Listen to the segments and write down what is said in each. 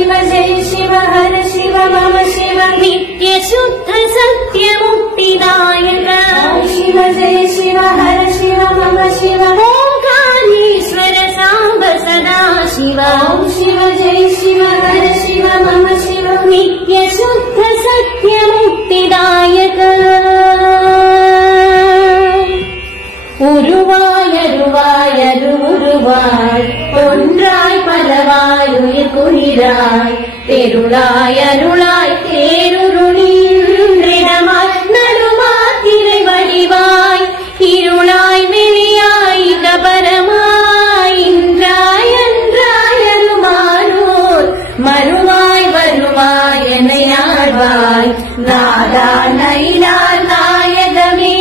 शिव जय शिव हर शिव मम शिव नित्य शुद्ध सत्य मुक्तिदायक ओम शिव जय शिव हर शिव मम शिव ओंकारेश्वर सांब सदा शिव ओम शिव जय शिव हर शिव मम शिव नित्य शुद्ध सत्य मुक्तिदायक உருவாய் அருவுருவாய் ஒன்றாய் பலவாய் உயிர் குளிராய் பெருளாய் அருளாய் தேருருளின்றிடமாய் நடுமாத்திரை வடிவாய் இருளாய் வெளியாய் கபரமாய் இன்றாய் அன்றாய் அருமானூர் மறுவாய் வருவாய் என்னையாழ்வாய் நாதா நயினார் நாயகமே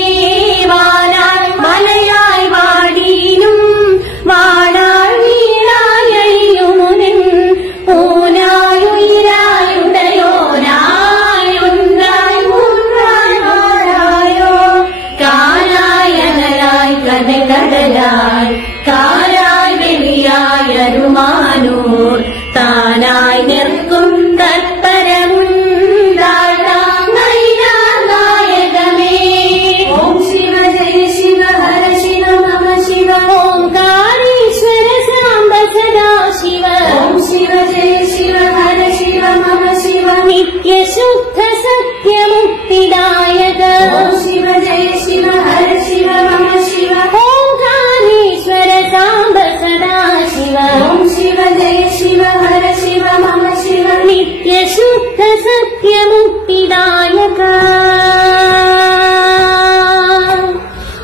കാരായി വെളിയായി അരുമാനൂർ താനായി നിൽക്കും തത്പരമുണ്ടാകമേ ഓം ശിവ ജയ ശിവ ഹര ശിവ മമ ശിവ ഓംകാരീശ്വര സാംബ സദാ ശിവ ഓം ശിവ ജയ ശിവ ഹര ശിവ മമ ശിവ നിത്യ ശുദ്ധ സത്യ മുക്തിദായക ഓം ശിവ ജയ ശിവ ഹര ശിവ മമ ശിവ ഓംകാരീശ്വര സാംബ സദാ ശിവ ഓം ശിവ ജയ ശിവ ഹര ശിവ മമ ശിവ നിത്യ ശുദ്ധ സത്യ മുക്തിദായക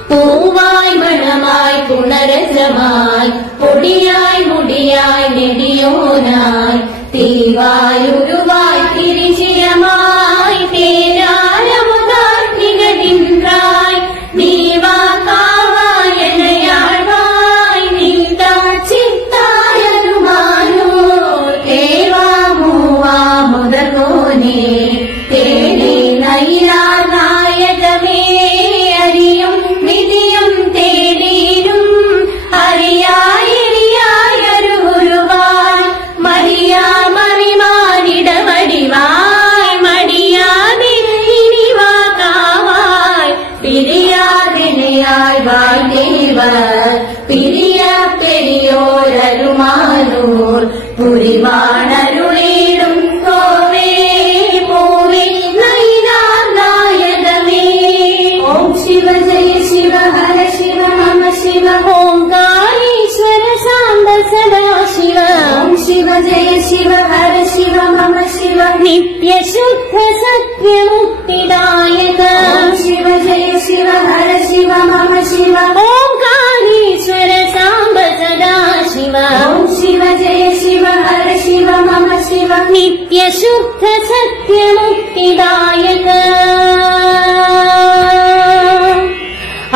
പൂവായി മണമായി പുണരജമായി പൊടിയായി മുടിയായി നെടിയോനായി തീവായി ഉരുവായി തിരിചിരമായി തേരാരമുതായി തികതിൻറായി നീവാ കാവായ നയാഴ്വായി നീന്താ ചിത്തായരുമാനൂർ തേവാ മൂവാ മുതൽകോനേ തേടി നയിലാർ നായകമേ അറിയും വിധിയും തേടിയും അറിയായി അരുവുരുവായി മറിയാ മറിമാരിടവടിവായി മടിയാതെ ഇനിവാ കാവായി പിരിയാതിനെയായി വാഴ്ദേവർ പിരിയ പെരിയോരരുമാനൂർ പുരിവാണരുളീടും കോവേ പൂവേ നയിനാർ നായകമേ ഓം ശിവ ജയ ശിവ ഹര ശിവ മമ ശിവ ഓംകാരീശ്വര സാംബ സദാ ശിവ ഓം ശിവ ജയ ശിവ ഹര ശിവ മമ ശിവ നിത്യ ശുദ്ധ സത്യ മുക്തിദായക ഓം ശിവ ജയ ശിവ ഹര ശിവ മമ ശിവ ഓംകാരീശ്വര സാംബ സദാ ശിവ ഓം ശിവ ജയ ശിവ ഹര ശിവ മമ ശിവ നിത്യ ശുദ്ധ സത്യ മുക്തിദായക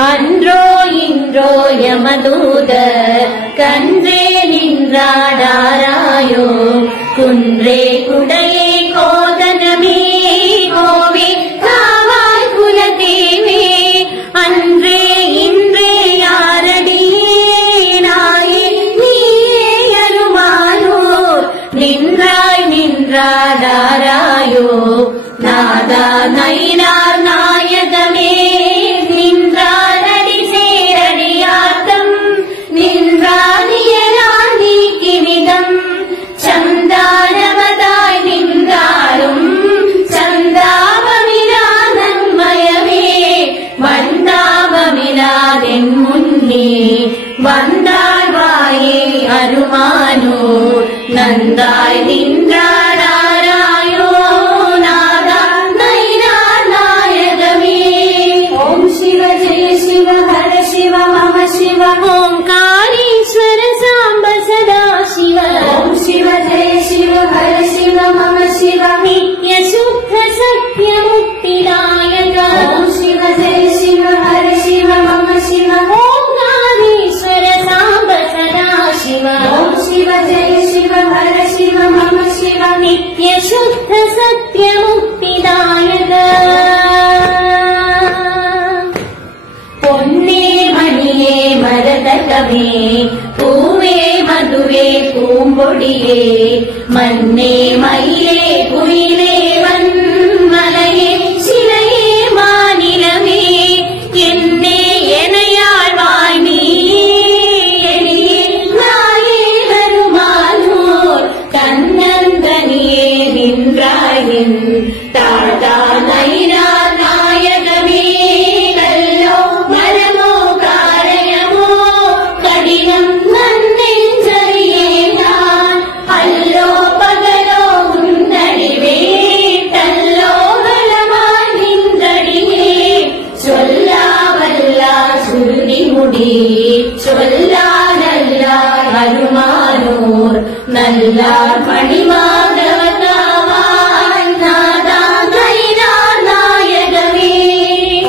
அன்றோ இன்றோ யமதூதர் கன்றே நின்றாடாராயோ குன்றே குடையே கோதனமே கோவே காவாய் குலதேவே அன்றே இன்றே யாரடியே நாயே நீயே அருமானூர் நின்றாய் நின்றாடாராயோ நாதா நயினார் நாயகமே நின்றாரடி சேரடியார்த்தம் நின்றானியலான் நீக்கிவிதம் சந்தானமதாய் நின்றாரும் சந்தாபமிலா நன்மயமே வந்தாபமிலாதென் முன்னே வந்தாழ்வாயே அருமானூர் நந்தாய் நின்றாடாராயோ நாதா நயினார் நாயகமே ஓம் சிவ ஜெய சிவ ஹர சிவ மம சிவ ஓம்காரீஸ்வர சாம்ப சதா சிவ ஓம் சிவ ஜெய சிவ ஹர சிவ மம சிவ நித்ய சுத்த சத்ய முக்திதாயக ஓம் சிவ ஜெய சிவ ஹர சிவ மம சிவ ஓம்காரீஸ்வர சாம்ப சதா சிவ ஓம் சிவ ஜெய சிவ ஹர சிவ மம சிவ நித்ய சுத்த சத்ய முக்திதாயக பொன்னே மணியே மரதகமே பூவே மத മധുവേ പൂമ്പൊടിയേ മന്നേ മയിലേ കുയിലേ വന്മലയേ ശിലയേ മാനിലമേ എന്നെ എനയാൾ വായ് നീ എനിയെ നായേ വരുമാനൂർ കണ്ണന്തനിയേ നിൻറായിൻ താഴ്ത്താ നൈനാർ നായകമേ കല്ലോ മരമോ കാരയമോ കഠിനം നന്നെഞ്ചറിയേ ഞാൻ അല്ലോ പകലോ ഉണ്ടടിവേട്ടല്ലോ ബലമായി നിന്തടിയേ ചൊല്ലാവല്ല ചുരുതിമുടി ചൊല്ലാനല്ല വരുമാനൂർ നല്ല മണിമാധവനാവാൻ നാദാ നൈനാർ നായകമേ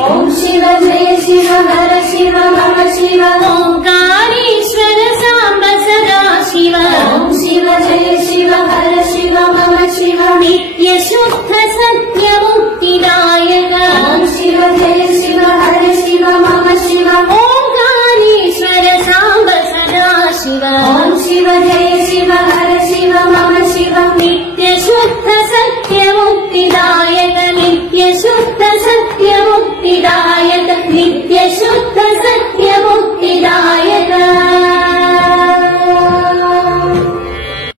ഓം ശിവ ജയ ശിവ ഹര ശിവ മമ ശിവ ഓംകാരീശ്വര സാംബ സദാ ശിവ ഓം ശിവ ജയ ശിവ ഹര ശിവ മമ ശിവ നിത്യശുദ്ധ സത്യമുക്തിദായക ഓം ശിവ ജയ ശിവ ഹര ശിവ മമ ശിവ ഓംകാരീശ്വര സാംബ സദാ ശിവ ഓം ശിവ ജയ ശിവ ഹര ശിവ മമ